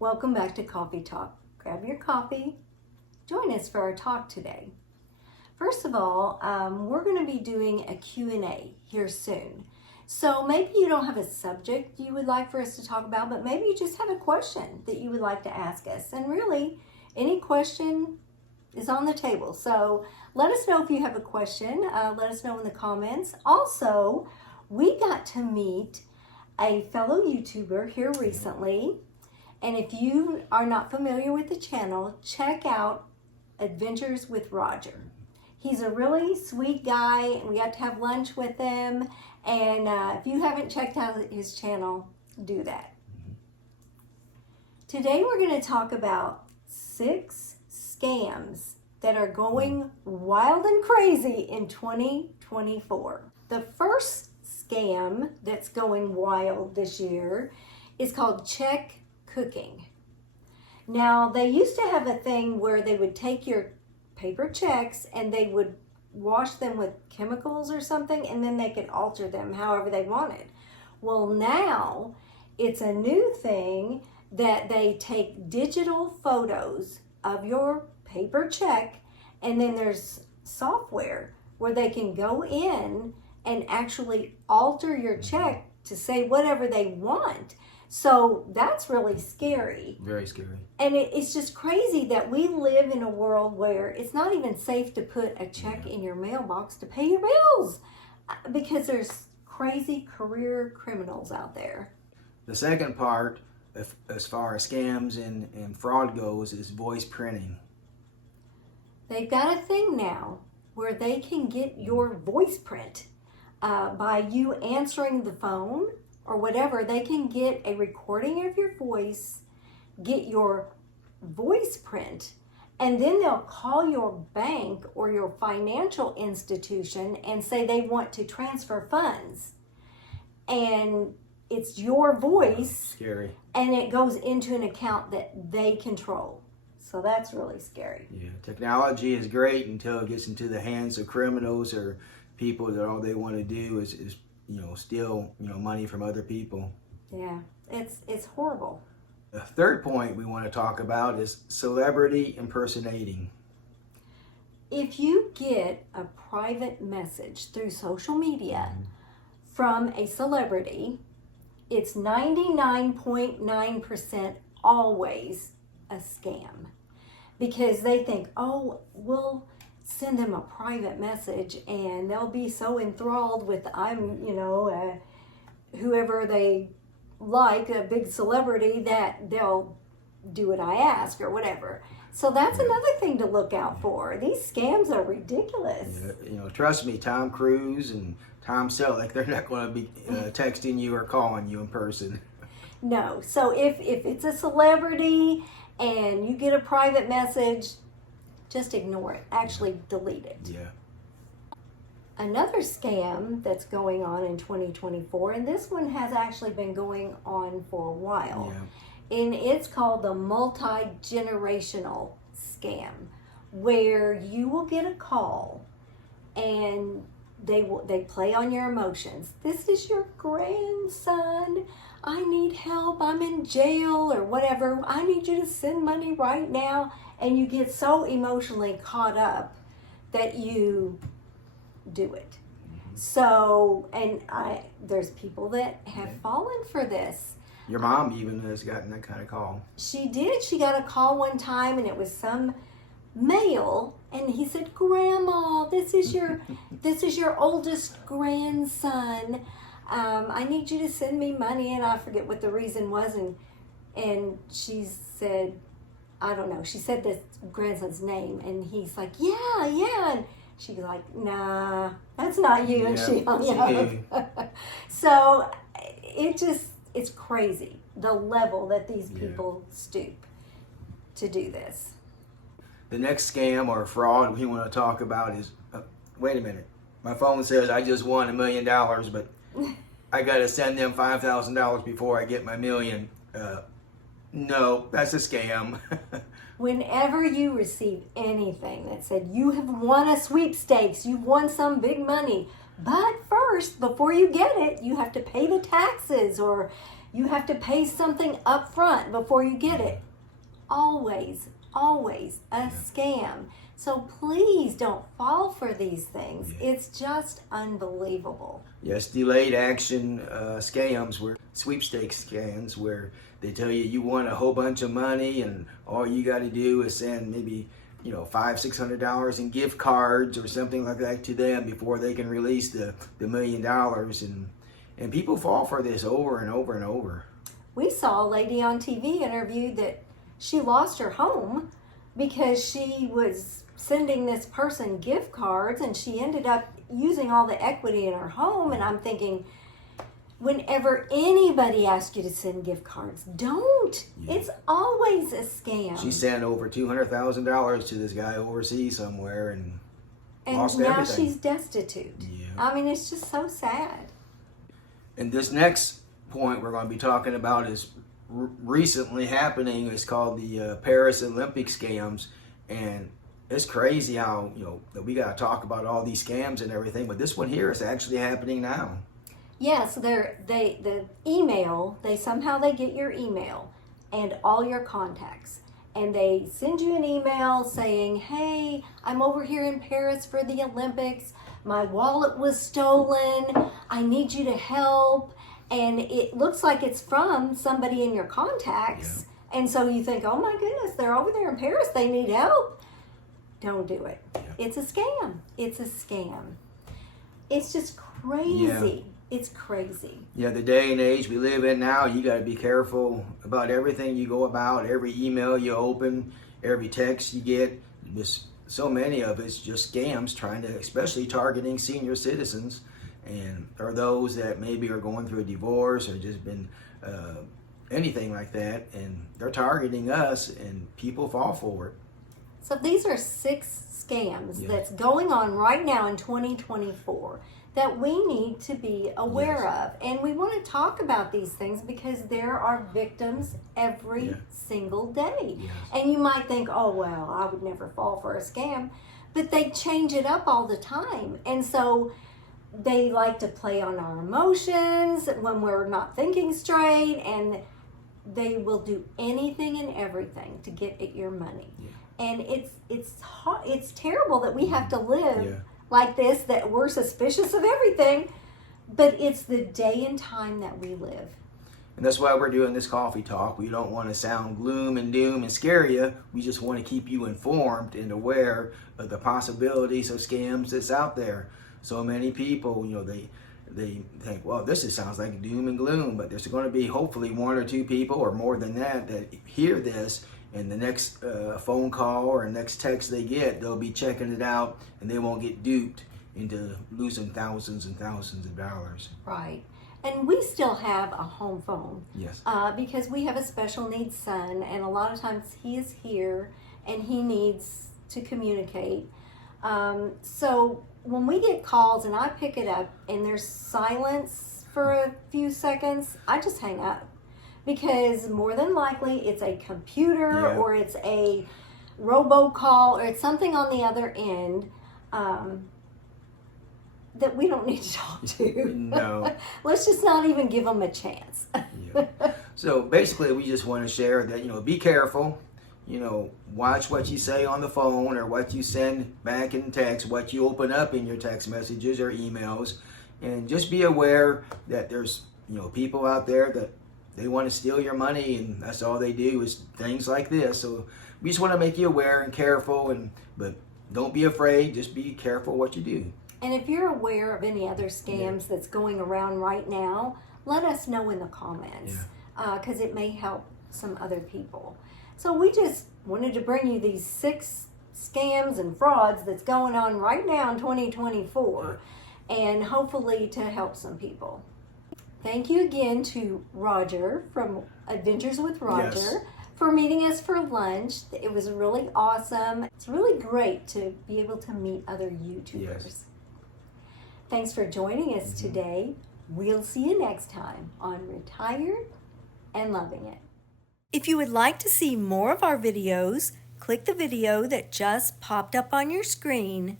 Welcome back to Coffee Talk. Grab your coffee. Join us for our talk today. First of all, we're going to be doing a Q&A here soon. So maybe you don't have a subject you would like for us to talk about, but maybe you just have a question that you would like to ask us. And really, any question is on the table. So let us know if you have a question. Let us know in the comments. Also, we got to meet a fellow YouTuber here recently. And if you are not familiar with the channel, check out Adventures with Roger. He's a really sweet guy, and we got to have lunch with him. And if you haven't checked out his channel, do that. Today we're going to talk about 6 scams that are going wild and crazy in 2024. The first scam that's going wild this year is called check cooking. Now, they used to have a thing where they would take your paper checks and they would wash them with chemicals or something, and then they could alter them however they wanted. Well, now it's a new thing that they take digital photos of your paper check, and then there's software where they can go in and actually alter your check to say whatever they want. So that's really scary. Very scary. And it's just crazy that we live in a world where it's not even safe to put a check in your mailbox to pay your bills because there's crazy career criminals out there. The second part, as far as scams and fraud goes, is voice printing. They've got a thing now where they can get your voice print by you answering the phone or whatever. They can get a recording of your voice, get your voice print, and then they'll call your bank or your financial institution and say they want to transfer funds. And it's your voice. Scary. And it goes into an account that they control. So that's really scary. Yeah, technology is great until it gets into the hands of criminals or people that all they want to do is steal, money from other people. Yeah, it's horrible. The third point we want to talk about is celebrity impersonating. If you get a private message through social media from a celebrity, it's 99.9% always a scam. Because they think, oh, we'll send them a private message and they'll be so enthralled with whoever they like, a big celebrity, that they'll do what I ask or whatever. So that's another thing to look out for. These scams are ridiculous. Yeah, trust me, Tom Cruise and Tom Selleck, they're not going to be texting you or calling you in person. No. So if it's a celebrity and you get a private message, just ignore it. Actually, delete it. Yeah. Another scam that's going on in 2024, and this one has actually been going on for a while, and it's called the Multigenerational scam, where you will get a call and they play on your emotions. This is your grandson. I need help. I'm in jail or whatever. I need you to send money right now. And you get so emotionally caught up that you do it. So, and there's people that have fallen for this. Your mom even has gotten that kind of call. She did. She got a call one time, and it was some male, and he said, "Grandma, this is your oldest grandson. I need you to send me money." And I forget what the reason was, and she said, I don't know. She said this grandson's name, and he's like, yeah. And she's like, nah, that's not you. And she hung up. So it's crazy, the level that these people stoop to do this. The next scam or fraud we want to talk about is, wait a minute, my phone says I just won $1 million, but I got to send them $5,000 before I get my million. No, that's a scam. Whenever you receive anything that said you have won a sweepstakes, you've won some big money, but first, before you get it, you have to pay the taxes or You have to pay something up front before you get it. Always a scam. So please don't fall for these things. It's just unbelievable. Yes, delayed action scams, where sweepstakes scams, where they tell you won a whole bunch of money and all you got to do is send maybe $500-600 in gift cards or something like that to them before they can release the $1 million, and people fall for this over and over and over. We saw a lady on TV interviewed that she lost her home because she was sending this person gift cards and she ended up using all the equity in her home. And I'm thinking, whenever anybody asks you to send gift cards, don't. It's always a scam. She sent over $200,000 to this guy overseas somewhere and lost now everything. She's destitute. I mean, it's just so sad. And this next point we're going to be talking about is recently happening. It's called the Paris Olympic scams, and it's crazy how that we got to talk about all these scams and everything, but this one here is actually happening now. Yes, the email, they get your email and all your contacts, and they send you an email saying, hey, I'm over here in Paris for the Olympics, my wallet was stolen, I need you to help. And it looks like it's from somebody in your contacts. And so you think, oh my goodness, they're over there in Paris, they need help. Don't do it. It's a scam. It's a scam. It's just crazy. It's crazy. Yeah, the day and age we live in now, you got to be careful about everything you go about, every email you open, every text you get. Just so many of it's just scams trying to, especially targeting senior citizens, and or those that maybe are going through a divorce or just been anything like that, and they're targeting us, and people fall for it. So these are 6 scams that's going on right now in 2024 that we need to be aware of. And we want to talk about these things because there are victims every single day. And you might think, oh, well, I would never fall for a scam. But they change it up all the time. And so they like to play on our emotions when we're not thinking straight. And they will do anything and everything to get at your money. And it's terrible that we have to live like this, that we're suspicious of everything, but it's the day and time that we live. And that's why we're doing this coffee talk. We don't want to sound gloom and doom and scare you. We just want to keep you informed and aware of the possibilities of scams that's out there. So many people, they think, well, this just sounds like doom and gloom, but there's going to be hopefully 1 or 2 people or more than that hear this, and the next phone call or next text they get, they'll be checking it out, and they won't get duped into losing thousands and thousands of dollars. Right. And we still have a home phone. Yes. Because we have a special needs son, and a lot of times he is here, and he needs to communicate. So when we get calls and I pick it up and there's silence for a few seconds, I just hang up. Because more than likely it's a computer or it's a robocall or it's something on the other end that we don't need to talk to. No. Let's just not even give them a chance. So basically we just want to share that, be careful. Watch what you say on the phone or what you send back in text, what you open up in your text messages or emails, and just be aware that there's, people out there that they want to steal your money, and that's all they do is things like this. So we just want to make you aware and careful, but don't be afraid. Just be careful what you do. And if you're aware of any other scams that's going around right now, let us know in the comments because it may help some other people. So we just wanted to bring you these 6 scams and frauds that's going on right now in 2024 and hopefully to help some people. Thank you again to Roger from Adventures with Roger for meeting us for lunch. It was really awesome. It's really great to be able to meet other YouTubers. Thanks for joining us today. We'll see you next time on Retired and Loving It. If you would like to see more of our videos, click the video that just popped up on your screen